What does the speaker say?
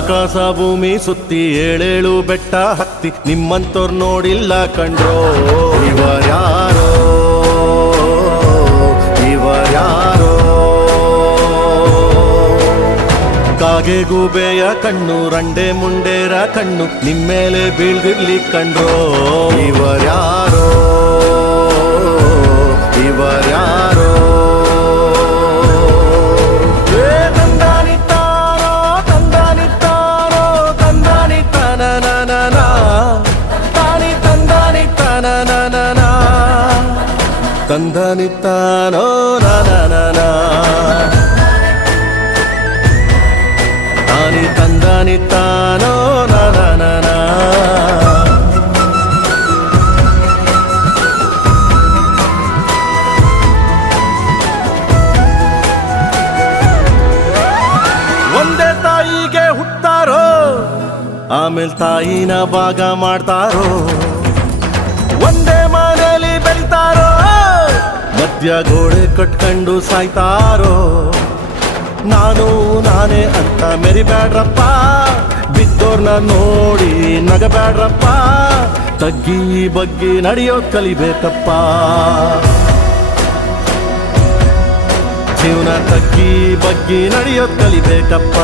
ಆಕಾಶ ಭೂಮಿ ಸುತ್ತಿ ಏಳೇಳು ಬೆಟ್ಟ ಹತ್ತಿ ನಿಮ್ಮಂತೋರ್ ನೋಡಿಲ್ಲ ಕಂಡ್ರೋ ಇವರ್ಯಾರೋ ಇವರ್ಯಾರೋ ಕಾಗೆ ಗೂಬೆಯ ಕಣ್ಣು ರಂಡೆ ಮುಂಡೇರ ಕಣ್ಣು ನಿಮ್ಮೇಲೆ ಬೀಳ್ದಿರ್ಲಿ ಕಂಡ್ರೋ ಇವರ್ಯಾರೋ ಇವರ್ಯಾರೋ ತಂದಾನಿತ್ತಾರೋ ತಂದಾನಿತ್ತಾರೋ ತಂದಾನಿತ್ತನನನನ ತಾನಿ ತಂದಾನಿತ್ತನನನ ತಂದಾನಿತ್ತಾನೋ ನನನನ ತಾನಿ ತಂದಾನಿತ್ತಾನೋ ನನನನ ಒಂದೇ ತಾಯಿಗೆ ಹುಟ್ಟಾರೋ ಆಮೇಲೆ ತಾಯಿನ ಭಾಗ ಮಾಡ್ತಾರೋ ಒಂದೇ ಮನೆಯಲ್ಲಿ ಬೆಳಿತಾರೋ ಮಧ್ಯ ಗೋಡೆ ಕಟ್ಕೊಂಡು ಸಾಯ್ತಾರೋ ನಾನು ನಾನೇ ಅಂತ ಮೆರಿಬ್ಯಾಡ್ರಪ್ಪ ಬಿದ್ದೋರ್ನ ನೋಡಿ ನಗಬ್ಯಾಡ್ರಪ್ಪ ತಗ್ಗಿ ಬಗ್ಗಿ ನಡೆಯೋದ್ ಕಲಿಬೇಕಪ್ಪ ಜೀವನ ತಗ್ಗಿ ಬಗ್ಗಿ ನಡೆಯೋದ್ ಕಲಿಬೇಕಪ್ಪ